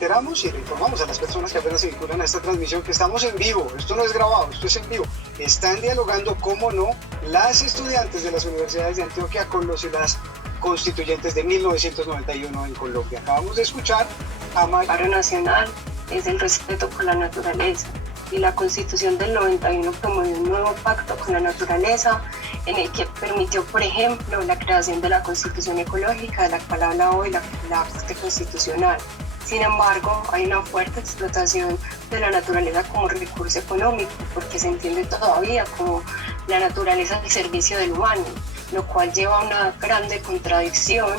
reiteramos y le informamos a las personas que apenas se vinculan a esta transmisión que estamos en vivo, esto no es grabado, esto es en vivo. Están dialogando, cómo no, las estudiantes de las universidades de Antioquia con los y las constituyentes de 1991 en Colombia. Acabamos de escuchar a El paro nacional es el respeto por la naturaleza, y la Constitución del 91 promovió un nuevo pacto con la naturaleza en el que permitió, por ejemplo, la creación de la Constitución ecológica, de la cual habla hoy la Corte Constitucional. Sin embargo, hay una fuerte explotación de la naturaleza como recurso económico, porque se entiende todavía como la naturaleza al servicio del humano, lo cual lleva a una grande contradicción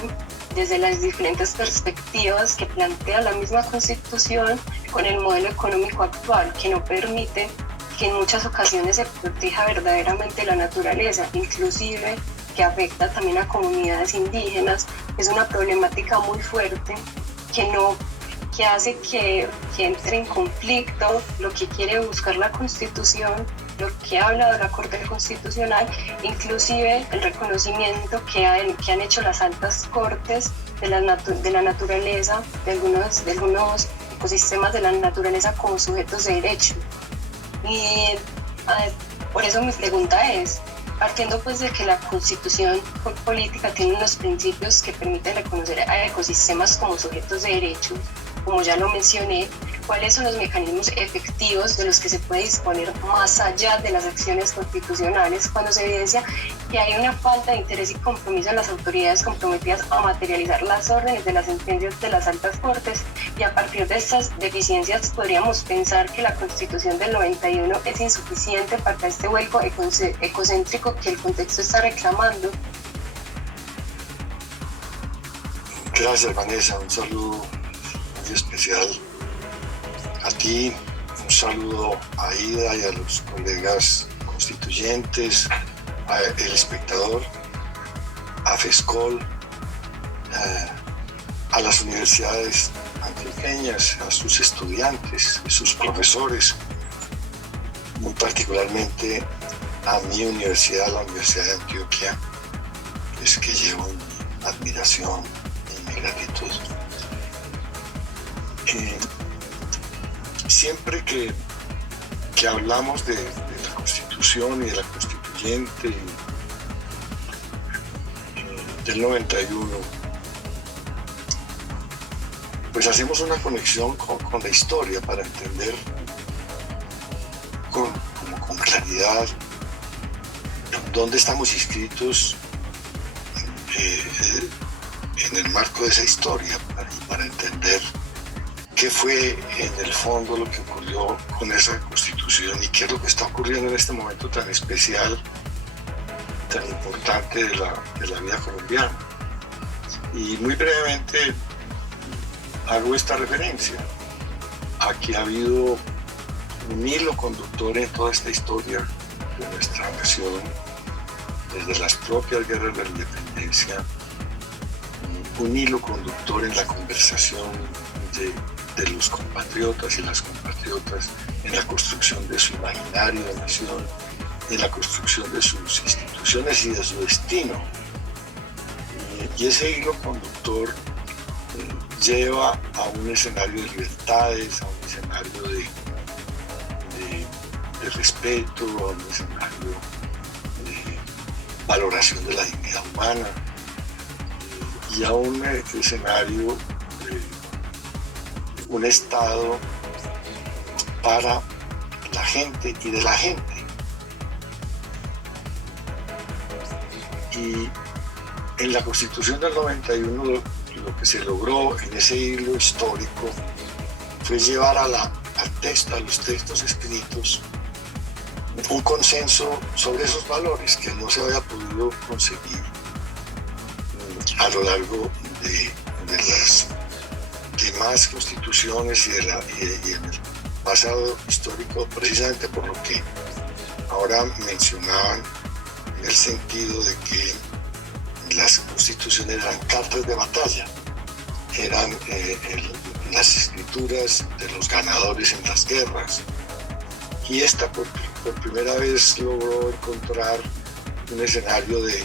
desde las diferentes perspectivas que plantea la misma Constitución con el modelo económico actual, que no permite que en muchas ocasiones se proteja verdaderamente la naturaleza, inclusive que afecta también a comunidades indígenas. Es una problemática muy fuerte que hace que entre en conflicto lo que quiere buscar la Constitución, lo que habla de la Corte Constitucional, inclusive el reconocimiento que han hecho las altas cortes de la naturaleza, de algunos ecosistemas de la naturaleza como sujetos de derecho. Y por eso mi pregunta es, partiendo pues de que la Constitución política tiene unos principios que permiten reconocer a ecosistemas como sujetos de derechos, como ya lo mencioné, ¿cuáles son los mecanismos efectivos de los que se puede disponer más allá de las acciones constitucionales cuando se evidencia que hay una falta de interés y compromiso en las autoridades comprometidas a materializar las órdenes de las sentencias de las altas cortes? Y a partir de estas deficiencias podríamos pensar que la Constitución del 91 es insuficiente para este vuelco ecocéntrico que el contexto está reclamando. Gracias, Vanessa, un saludo muy especial a ti, un saludo a Ida y a los colegas constituyentes, a El Espectador, a FESCOL, a las universidades antioqueñas, a sus estudiantes, a sus profesores, muy particularmente a mi universidad, la Universidad de Antioquia, es que llevo mi admiración y mi gratitud. Siempre que hablamos de la Constitución y de la Constituyente del 91, pues hacemos una conexión con la historia para entender con claridad dónde estamos inscritos en el marco de esa historia, para entender qué fue en el fondo lo que ocurrió con esa Constitución y qué es lo que está ocurriendo en este momento tan especial, tan importante de la vida colombiana. Y muy brevemente hago esta referencia a que ha habido un hilo conductor en toda esta historia de nuestra nación, desde las propias guerras de la independencia, un hilo conductor en la conversación de los compatriotas y las compatriotas, en la construcción de su imaginario de nación, en la construcción de sus instituciones y de su destino. Y ese hilo conductor lleva a un escenario de libertades, a un escenario de respeto, a un escenario de valoración de la dignidad humana y a un escenario un Estado para la gente y de la gente. Y en la Constitución del 91 lo que se logró en ese hilo histórico fue llevar a los textos escritos un consenso sobre esos valores que no se había podido conseguir a lo largo de las demás constituciones y en el pasado histórico, precisamente por lo que ahora mencionaban, en el sentido de que las constituciones eran cartas de batalla, eran las escrituras de los ganadores en las guerras. Y esta por primera vez logró encontrar un escenario de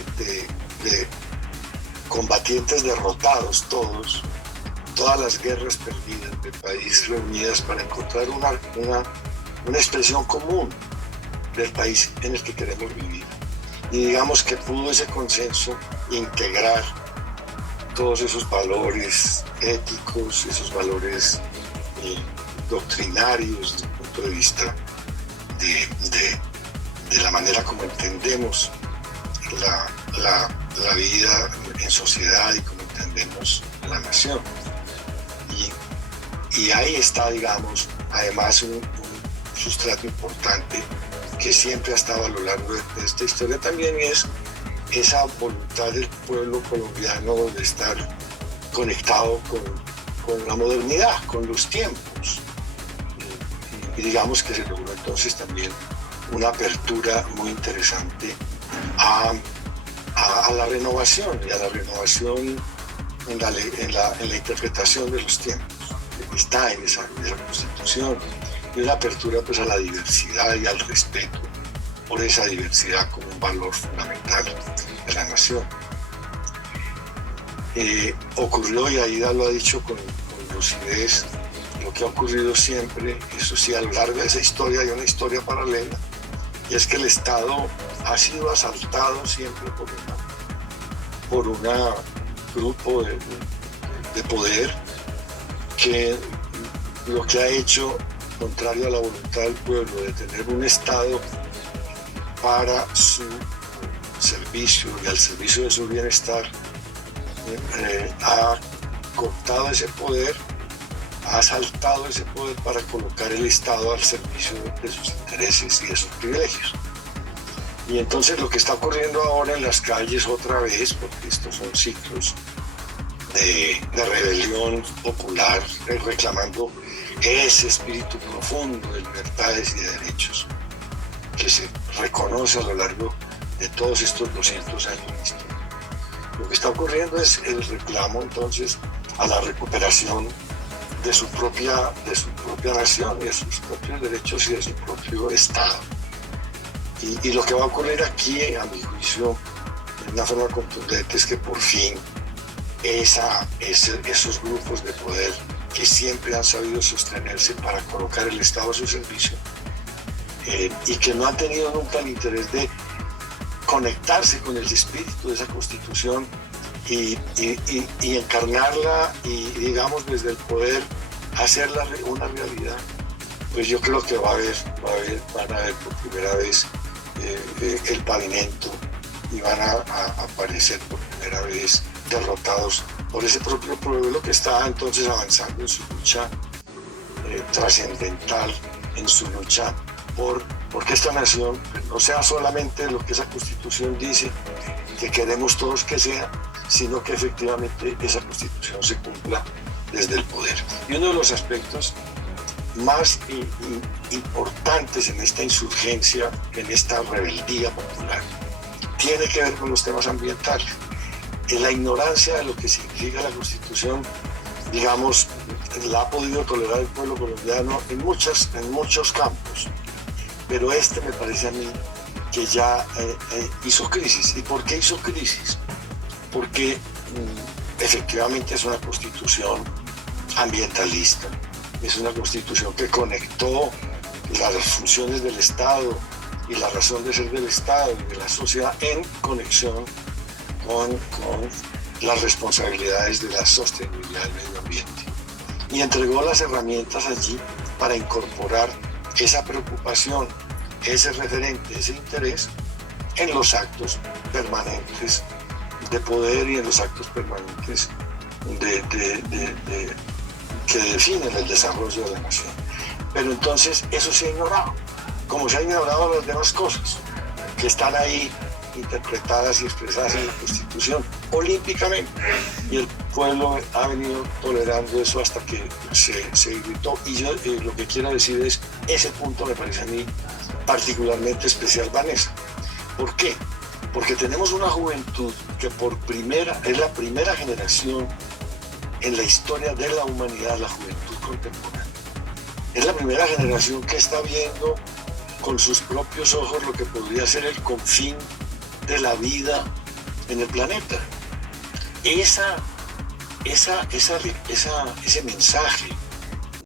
combatientes derrotados todos, todas las guerras perdidas del país reunidas para encontrar una expresión común del país en el que queremos vivir. Y digamos que pudo ese consenso integrar todos esos valores éticos, esos valores doctrinarios desde el punto de vista de la manera como entendemos la vida en sociedad y como entendemos la nación. Y ahí está, digamos, además un sustrato importante que siempre ha estado a lo largo de esta historia también, es esa voluntad del pueblo colombiano de estar conectado con la modernidad, con los tiempos. Y digamos que se logró entonces también una apertura muy interesante a la renovación y a la renovación en la interpretación de los tiempos. Está en esa Constitución, y una apertura pues a la diversidad y al respeto por esa diversidad como un valor fundamental de la nación. Ocurrió, y Aida lo ha dicho con lucidez, lo que ha ocurrido siempre, eso sí, a lo largo de esa historia hay una historia paralela, y es que el Estado ha sido asaltado siempre por un grupo de poder que lo que ha hecho, contrario a la voluntad del pueblo, de tener un Estado para su servicio y al servicio de su bienestar, ha cooptado ese poder, ha asaltado ese poder para colocar el Estado al servicio de sus intereses y de sus privilegios. Y entonces lo que está ocurriendo ahora en las calles otra vez, porque estos son ciclos de rebelión popular, reclamando ese espíritu profundo de libertades y de derechos que se reconoce a lo largo de todos estos 200 años de historia. Lo que está ocurriendo es el reclamo entonces a la recuperación de su propia nación, de sus propios derechos y de su propio Estado. Y lo que va a ocurrir aquí, a mi juicio, de una forma contundente, es que por fin esos grupos de poder que siempre han sabido sostenerse para colocar el Estado a su servicio y que no han tenido nunca el interés de conectarse con el espíritu de esa Constitución y encarnarla y, digamos, desde el poder hacerla una realidad, pues yo creo que van a ver por primera vez el pavimento y van a aparecer por primera vez derrotados por ese propio pueblo que está entonces avanzando en su lucha trascendental, en su lucha porque esta nación no sea solamente lo que esa Constitución dice que queremos todos que sea, sino que efectivamente esa Constitución se cumpla desde el poder. Y uno de los aspectos más importantes en esta insurgencia, en esta rebeldía popular, tiene que ver con los temas ambientales. En la ignorancia de lo que significa la Constitución, digamos, la ha podido tolerar el pueblo colombiano en muchos campos, pero me parece a mí que ya hizo crisis. ¿Y por qué hizo crisis? Porque efectivamente es una Constitución ambientalista, es una Constitución que conectó las funciones del Estado y la razón de ser del Estado y de la sociedad en conexión con las responsabilidades de la sostenibilidad del medio ambiente. Y entregó las herramientas allí para incorporar esa preocupación, ese referente, ese interés en los actos permanentes de poder y en los actos permanentes que definen el desarrollo de la nación. Pero entonces eso se ha ignorado, como se ha ignorado las demás cosas que están ahí interpretadas y expresadas en la Constitución olímpicamente, y el pueblo ha venido tolerando eso hasta que se irritó. Y yo lo que quiero decir es, ese punto me parece a mí particularmente especial, Vanessa. ¿Por qué? Porque tenemos una juventud que es la primera generación en la historia de la humanidad, la juventud contemporánea. Es la primera generación que está viendo con sus propios ojos lo que podría ser el confín de la vida en el planeta. ese mensaje